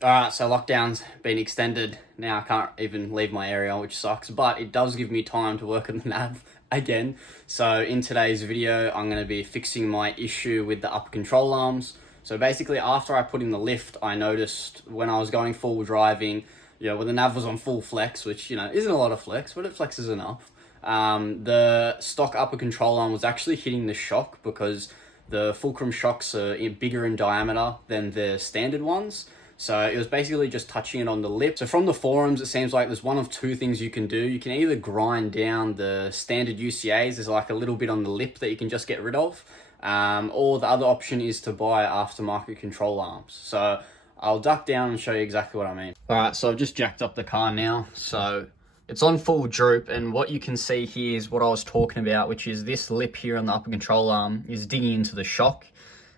Alright, so lockdown's been extended. Now I can't even leave my area, which sucks, but it does give me time to work on the nav again. So in today's video, I'm going to be fixing my issue with the upper control arms. So basically, after I put in the lift, I noticed when I was going full driving, when the nav was on full flex, which, isn't a lot of flex, but it flexes enough. The stock upper control arm was actually hitting the shock because the fulcrum shocks are bigger in diameter than the standard ones. So it was basically just touching it on the lip. So from the forums, it seems like there's one of two things you can do. You can either grind down the standard UCAs, there's like a little bit on the lip that you can just get rid of, or the other option is to buy aftermarket control arms. So I'll duck down and show you exactly what I mean. All right, so I've just jacked up the car now. So it's on full droop, and what you can see here is what I was talking about, which is this lip here on the upper control arm is digging into the shock.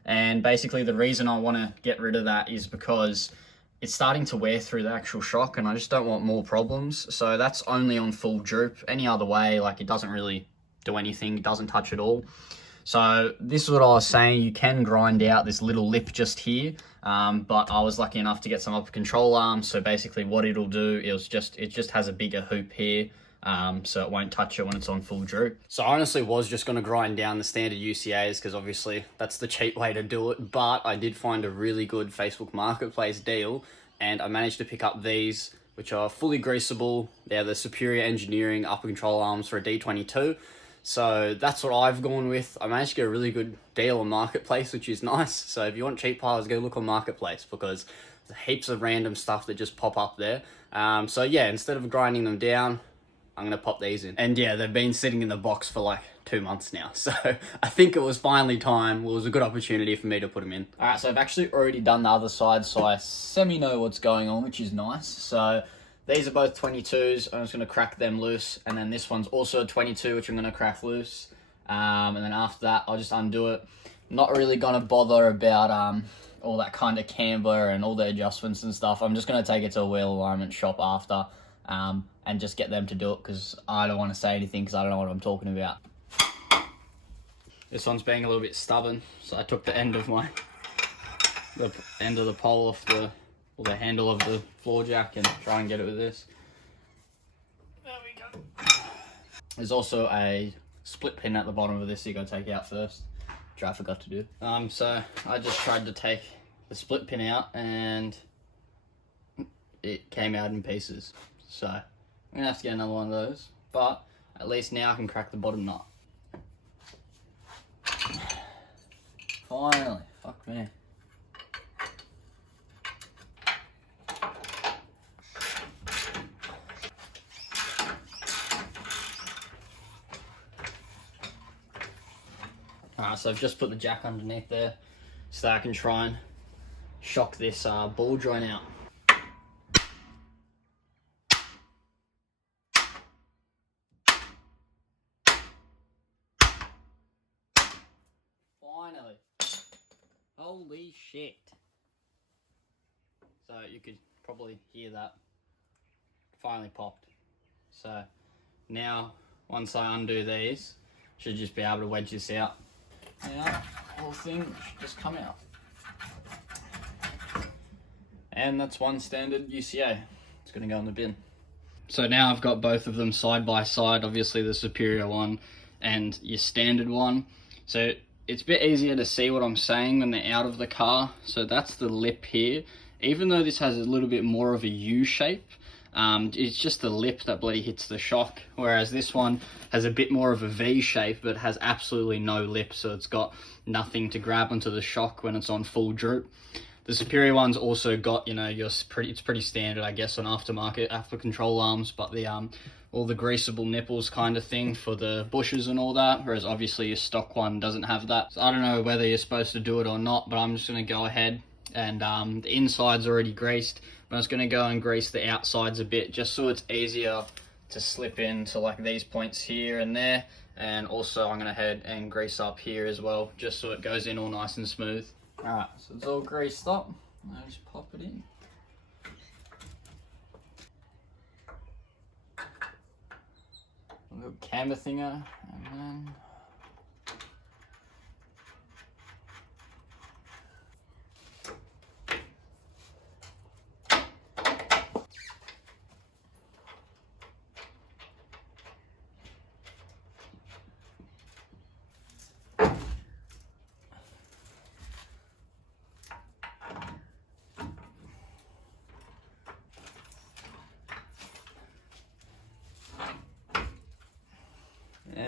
And basically the reason I want to get rid of that is because it's starting to wear through the actual shock and I just don't want more problems. So that's only on full droop. Any other way, like, it doesn't really do anything, it doesn't touch at all. So this is what I was saying, you can grind out this little lip just here, but I was lucky enough to get some upper control arms. So basically what it'll do is it just has a bigger hoop here, so it won't touch it when it's on full droop. So I honestly was just going to grind down the standard UCAs because obviously that's the cheap way to do it, but I did find a really good Facebook Marketplace deal and I managed to pick up these, which are fully greasable. They're the Superior Engineering upper control arms for a D22. So that's what I've gone with. I managed to get a really good deal on Marketplace, which is nice. So if you want cheap piles, go look on Marketplace because there's heaps of random stuff that just pop up there. So yeah, instead of grinding them down, I'm going to pop these in. And yeah, they've been sitting in the box for like 2 months now. So I think it was finally time. Well, it was a good opportunity for me to put them in. All right, so I've actually already done the other side, so I semi know what's going on, which is nice. So these are both 22s. I'm just going to crack them loose. And then this one's also a 22, which I'm going to crack loose. And then after that, I'll just undo it. Not really going to bother about all that kind of camber and all the adjustments and stuff. I'm just going to take it to a wheel alignment shop after and just get them to do it because I don't want to say anything because I don't know what I'm talking about. This one's being a little bit stubborn, so I took the end of the pole off the handle of the floor jack and try and get it with this. There we go. There's also a split pin at the bottom of this you gotta take out first, which I forgot to do. So I just tried to take the split pin out and it came out in pieces. So I'm gonna have to get another one of those, but at least now I can crack the bottom nut. Finally, fuck me. Alright, so I've just put the jack underneath there so that I can try and shock this ball joint out. Finally. Holy shit. So you could probably hear that. Finally popped. So now, once I undo these, should just be able to wedge this out. Now, the whole thing should just come out. And that's one standard UCA. It's going to go in the bin. So now I've got both of them side by side, obviously the superior one and your standard one. So it's a bit easier to see what I'm saying when they're out of the car. So that's the lip here. Even though this has a little bit more of a U shape, it's just the lip that bloody hits the shock, whereas this one has a bit more of a V shape but has absolutely no lip, so it's got nothing to grab onto the shock when it's on full droop. The superior one's also got, it's pretty standard, I guess, on aftermarket after control arms, but the all the greasable nipples kind of thing for the bushes and all that, whereas obviously your stock one doesn't have that. So I don't know whether you're supposed to do it or not, but I'm just going to go ahead and the inside's already greased. I'm just going to go and grease the outsides a bit just so it's easier to slip into like these points here and there, and also I'm going to head and grease up here as well just so it goes in all nice and smooth. Alright, so it's all greased up. I'll just pop it in. A little camber thinger, and then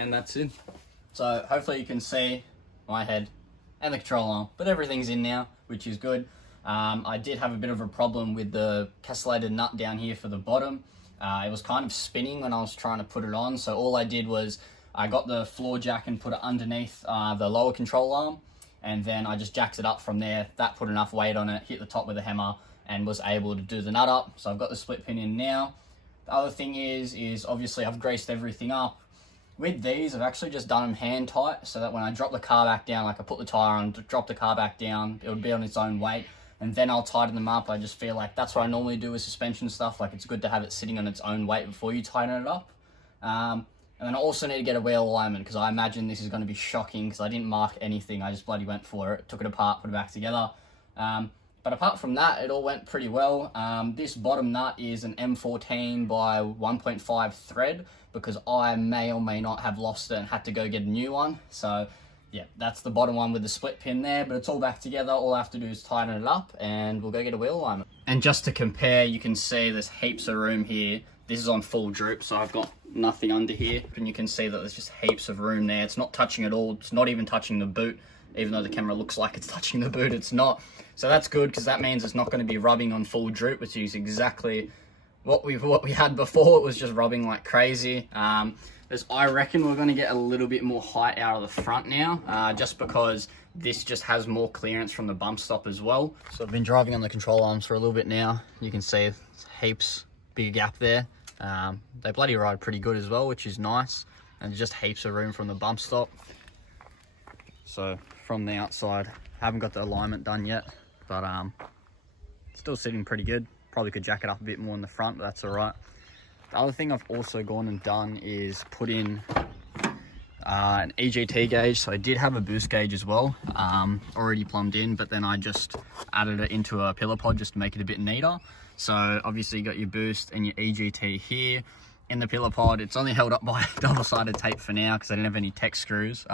and that's it. So hopefully you can see my head and the control arm, but everything's in now, which is good. I did have a bit of a problem with the castellated nut down here for the bottom. It was kind of spinning when I was trying to put it on, so all I did was I got the floor jack and put it underneath the lower control arm, and then I just jacked it up from there. That put enough weight on it, hit the top with a hammer, and was able to do the nut up. So I've got the split pin in now. The other thing is obviously I've greased everything up. With these, I've actually just done them hand tight, so that when I drop the car back down, like I put the tire on, drop the car back down, it would be on its own weight, and then I'll tighten them up. I just feel like that's what I normally do with suspension stuff. Like, it's good to have it sitting on its own weight before you tighten it up. And then I also need to get a wheel alignment, because I imagine this is going to be shocking, because I didn't mark anything. I just bloody went for it, took it apart, put it back together. But apart from that, it all went pretty well. This bottom nut is an M14 by 1.5 thread, because I may or may not have lost it and had to go get a new one. So yeah, that's the bottom one with the split pin there, but it's all back together. All I have to do is tighten it up and we'll go get a wheel alignment. And just to compare, you can see there's heaps of room here. This is on full droop, so I've got nothing under here. And you can see that there's just heaps of room there. It's not touching at all. It's not even touching the boot. Even though the camera looks like it's touching the boot, it's not. So that's good, because that means it's not going to be rubbing on full droop, which is exactly what we had before. It was just rubbing like crazy. I reckon we're going to get a little bit more height out of the front now, just because this just has more clearance from the bump stop as well. So I've been driving on the control arms for a little bit now. You can see there's heaps, big gap there. They bloody ride pretty good as well, which is nice. And just heaps of room from the bump stop. So from the outside, haven't got the alignment done yet, but still sitting pretty good. Probably could jack it up a bit more in the front, but that's all right. The other thing I've also gone and done is put in an EGT gauge. So I did have a boost gauge as well, already plumbed in, but then I just added it into a pillar pod just to make it a bit neater. So obviously you got your boost and your EGT here. In the pillar pod, it's only held up by double-sided tape for now, because I didn't have any tech screws.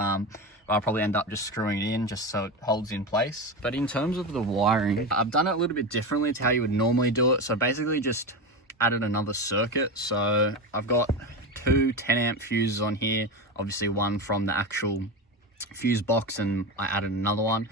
I'll probably end up just screwing it in just so it holds in place. But in terms of the wiring, I've done it a little bit differently to how you would normally do it. So basically just added another circuit. So I've got two 10 amp fuses on here, obviously one from the actual fuse box, and I added another one.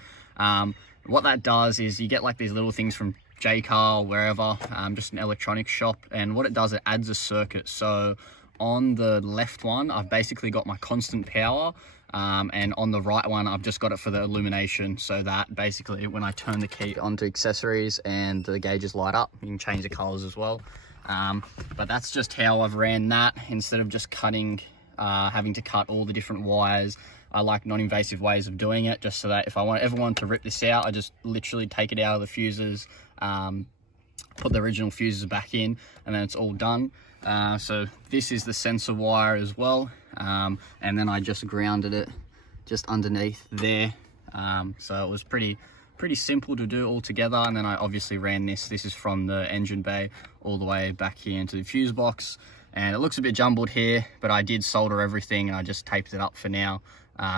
What that does is you get like these little things from J-Car or wherever, just an electronics shop, and what it does, it adds a circuit. So on the left one, I've basically got my constant power, and on the right one, I've just got it for the illumination, so that basically when I turn the key onto accessories and the gauges light up, you can change the colors as well. But that's just how I've ran that, instead of just cutting, having to cut all the different wires. I like non-invasive ways of doing it, just so that if I ever want to rip this out, I just literally take it out of the fuses, put the original fuses back in, and then it's all done. So this is the sensor wire as well, and then I just grounded it just underneath there. So it was pretty simple to do all together. And then I obviously ran this is from the engine bay all the way back here into the fuse box, and it looks a bit jumbled here, but I did solder everything and I just taped it up for now,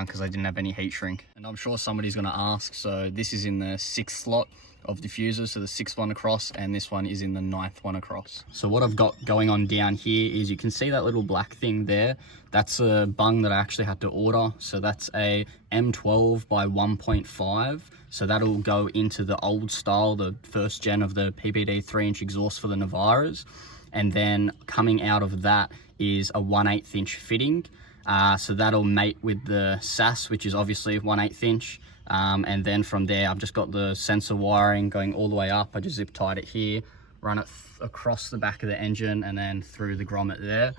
because I didn't have any heat shrink. And I'm sure somebody's going to ask, so this is in the 6th slot of the fuses, so the 6th one across, and this one is in the 9th one across. So what I've got going on down here is, you can see that little black thing there, that's a bung that I actually had to order. So that's a M12 by 1.5, so that'll go into the old style, the first gen of the PPD 3-inch exhaust for the Navaras, and then coming out of that is a 1/8 inch fitting. So that'll mate with the SAAS, which is obviously 1/8 inch. And then from there, I've just got the sensor wiring going all the way up. I just zip tied it here, run it across the back of the engine, and then through the grommet there.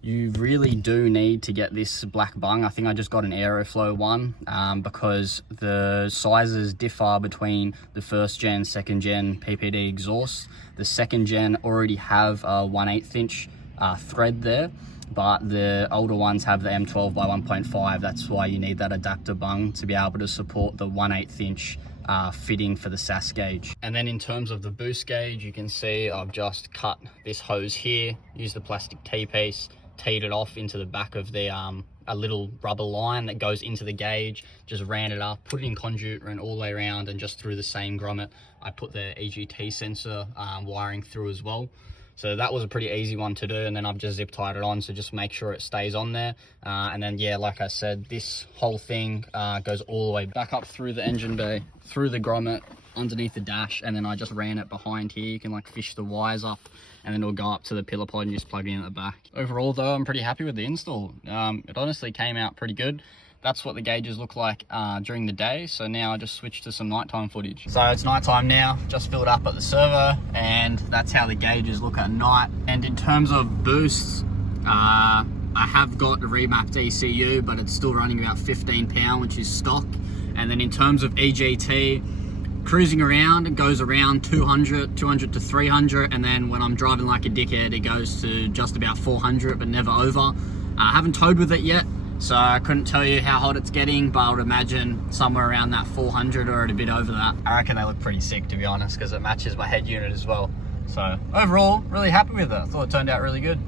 You really do need to get this black bung. I think I just got an Aeroflow one, because the sizes differ between the 1st gen, 2nd gen PPD exhausts. The 2nd gen already have a 1/8 inch thread there, but the older ones have the M12 by 1.5. That's why you need that adapter bung to be able to support the 1/8 inch fitting for the SAAS gauge. And then in terms of the boost gauge, you can see I've just cut this hose here, used the plastic T-piece, teed it off into the back of the a little rubber line that goes into the gauge, just ran it up, put it in conduit, ran all the way around, and just through the same grommet I put the EGT sensor wiring through as well. So that was a pretty easy one to do, and then I've just zip tied it on, so just make sure it stays on there. And then yeah, like I said, this whole thing goes all the way back up through the engine bay, through the grommet, underneath the dash, and then I just ran it behind here. You can like fish the wires up, and then it'll go up to the pillar pod and just plug it in at the back. Overall though, I'm pretty happy with the install. It honestly came out pretty good. That's what the gauges look like during the day. So now I just switched to some nighttime footage. So it's nighttime now, just filled up at the servo, and that's how the gauges look at night. And in terms of boosts, I have got a remapped ECU, but it's still running about 15 pound, which is stock. And then in terms of EGT, cruising around, it goes around 200 to 300, and then when I'm driving like a dickhead, it goes to just about 400, but never over. I haven't towed with it yet, so I couldn't tell you how hot it's getting, but I would imagine somewhere around that 400 or a bit over that. I reckon they look pretty sick, to be honest, because it matches my head unit as well. So overall, really happy with it. I thought it turned out really good.